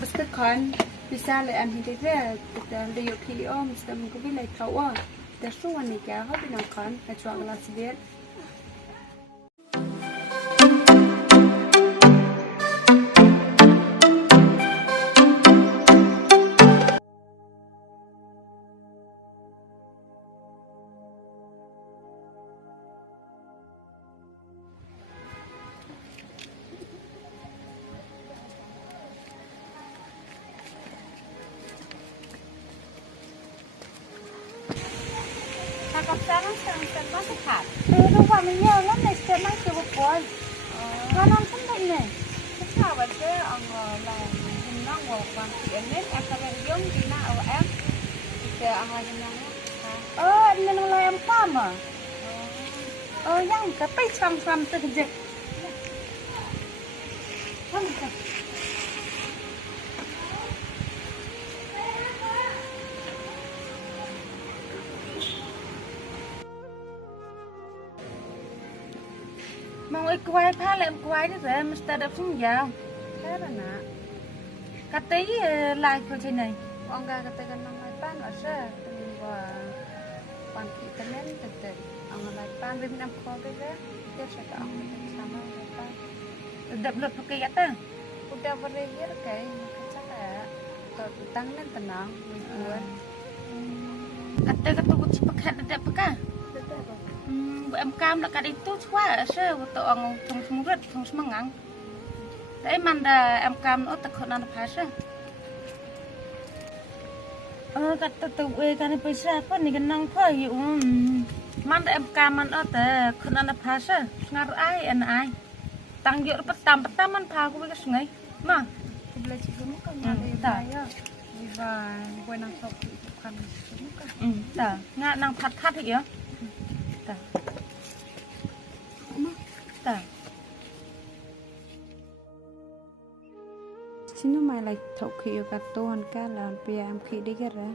Basta kan bisa le an hinte ve le yo ki om stem ko bi le tawa da shu wan ni ka ha bi na kan ha chwa la sibir Con sekarang sedang sehat. Lu wa mi yo lắm này sẽ mang từ bộ con non không định này Sao vậy chứ ông là hình nó ngồi còn chuyện nét em có lên giống gì nào ở em thì ông là hình nó nên nó em qua mà yang cái tay chăm từ cái không mong ơi quay pha lại quay nữa rồi Mr. Đập xuống vào thế là nè cái tí like của chị này ông ra cái tí cái năm nay bán ở xe từ và còn chị cái nến từ từ ông lại bán với năm kho cái đó thế sẽ có ông làm không bán đập lực cái gì đó udah beri dia kayak macam apa kalau tăng lên từ nó mình buat kata buat sepakat ada apa em cam là cái đi tốt quá sơ tụi ông thùng rất thùng semangang đấy mình là em cam nó tập khôn ăn phá sơ cái tụi về cái này pizza phân này cái nông phơi hiểu mình là em cam mình ở tại khôn ăn phá sơ ngar ai ăn ai tăng dựa bắt tam mình phá cũng biết cái gì mà beli cium kan ada ya và quay năng sọc kan ta ngã năng phát thì á ta ta xin nó mày lại thấu khí ở cái tuần cá là bây giờ em khí đi cái ra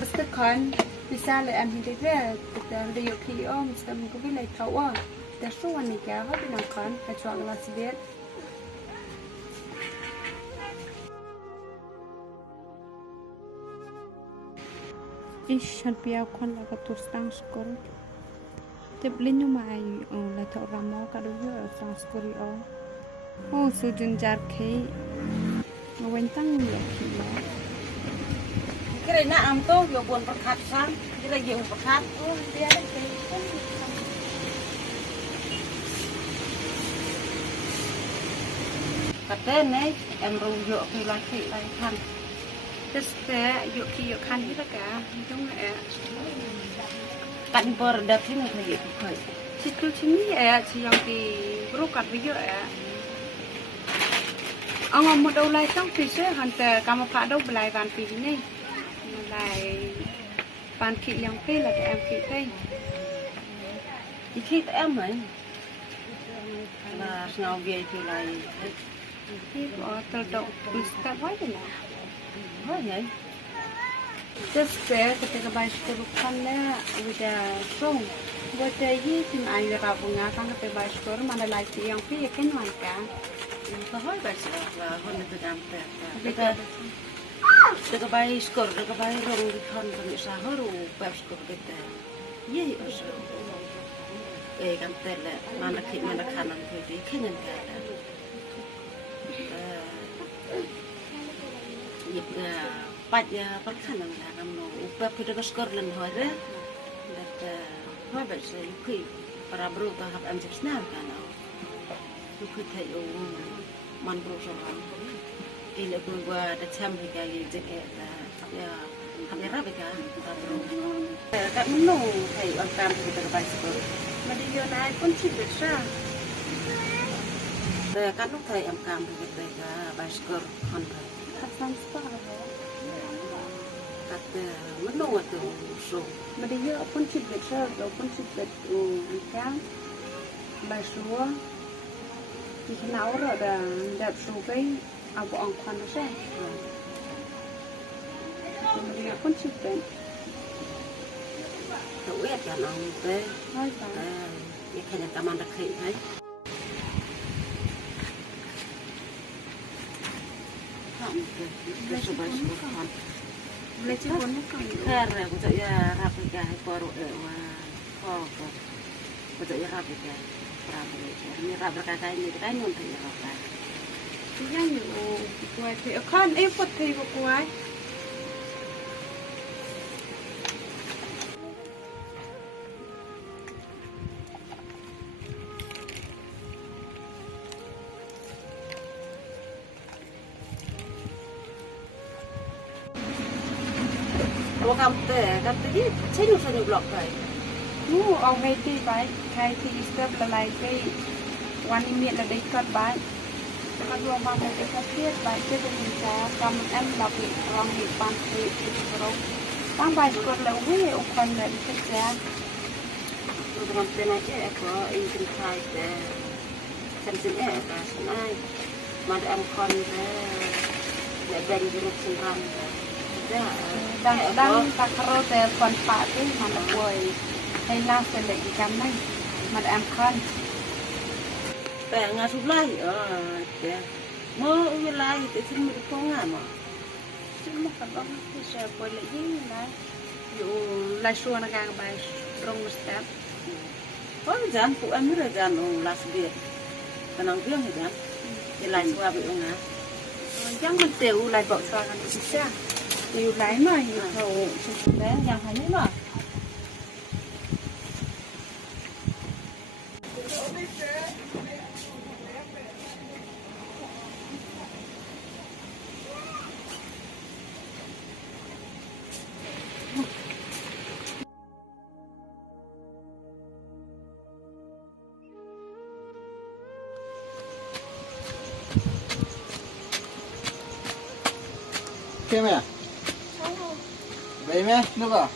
Basta kan bisa le an hinte ve le yo ki om stem ko bi le tawa da shu wan ni ka ha bi na kan ha chwa la sibir Ishan piao kon la ka tur stang skor te blinyu mai la tho ramo ka do yo stang skori o su jun jar khei ngwen tang yo ki cái này nè am tô vô buồn bạc hạt sang cái này nhiều bạc hạt dia le ke cái tên này em rung vô cái lá thị lại thành Teste yo ki yo kan hi ka jong e cạnh bờ đập thế này thời gian khởi chi tu chi ni e chi yang ki ro kat vi yo e ang mo do lai tang pi se han te kam pha do blai van pi ni lại bàn kỵ yang phê là cái em kỵ phê thì khi em ấy là nào về thì lại khi có tự động mình sẽ quay được nói vậy rất dễ cái cái bài sử dụng con nè bây giờ xong bây giờ thì anh ra vùng nhà tăng cái bài sử dụng mà lại thì yang phê cái ngoài cả có hỏi bài sử là hơn là từ đam tẹt cái bài score cái bài rong đi con còn sao hết rồi bài score cái tẹt gì ở sao cái đam tẹt là mà nó khi mà nó khăn ăn thì cái nhân cái nhịp bạch bắt khăn ăn là làm nó bài phải được score lần hồi đấy là hỏi bài sử khi para bro ta học em chụp snap cái nào khi thấy man bro sao ini gua ada jam kayak gitu ya kami rapi kan tak menu kayak orang kita terbaik mà đi vô này con chip được sao kan lúc thầy em cam thì kita bài score hơn thầy thật sang spa các menu itu so mà đi vô con chip được sao rồi con chip được cam bài số thì cái nấu rồi là đợt số cái áo bộ khoan nó sẽ mình là con chụp đấy tụi em cho nó thế thôi và như thế này tao mang đặc thị thấy không lấy số bảy số con lấy chiếc cuốn nó còn khe rồi cũng chạy ra cái cái qua rồi mà qua cũng chạy ra cái cái ra cái như ra cái như cái nhung thì ra cái thứ nhất nhiều quay thì con em phật thì vào quay Ủa cầm tê chế được sao được lọt rồi ông hay thì vậy hay thì step là lại cáiวันนี้มีอะไรก็บ้านก็รวมมาเป็นประเทศบ้านที่เป็นจะกำลังเราเป็นรองเหตุการณ์ที่เราตั้งใบกดแล้ววิ่งอุปกรณ์เลยที่จะ มันทำเป็นอะไรก็อินเป็นใครแต่ฉันเป็นแต่ฉันไอ้มาได้อันคอนเลยแบ่งยุโรปสิงคโปร์ดังตะคร้แต่คนป่าที่มันป่วยให้น่าเสียดายกันไหมมันแอมคอนแต่งานทุกไล่แต่เมื่อเวลาแต่ฉันไม่ได้ฟ้องงานมา ซึ่งมันก็ต้องที่จะป่วยเลยยิ่งนะอยู่ลายชัวร์ในการใบตรงสเต็ป เพราะอาจารย์ผู้อันนี้อาจารย์ลาสเบียร์แต่น้องเรื่องอาจารย์จะไล่ชัวร์ไปองค์นะ ยังมันเตียวลายบอกชัวร์กันอีกใช่อยู่หลายหน่อยอยู่เขา แล้วยังหายไม่หรอ Thế mẹ? Vậy mẹ, nước à?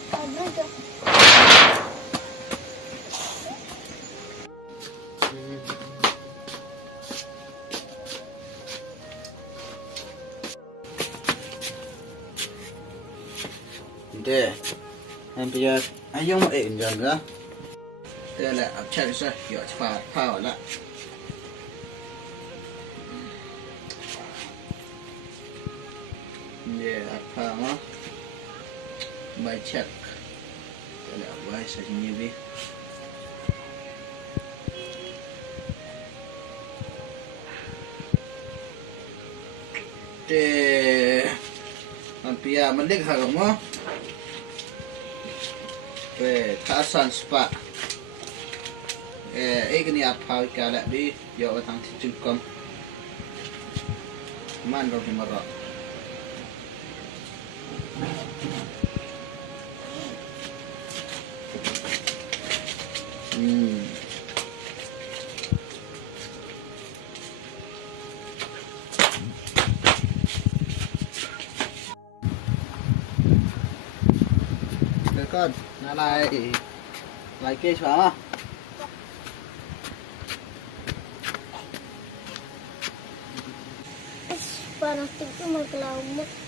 Đây, em bây giờ anh dùng một ít dần nữa. Đây là áp chặt rồi, kiểu phá lại. Yeah, apa mah? Baca. Tidak baik saja ni. Teh, hampir mendek harus mah. Kasan spa. Ini apa kalau di jauh tang cukup. Man kau kemarau. Con, nó lại kia xóa. Panas itu mau ke laut.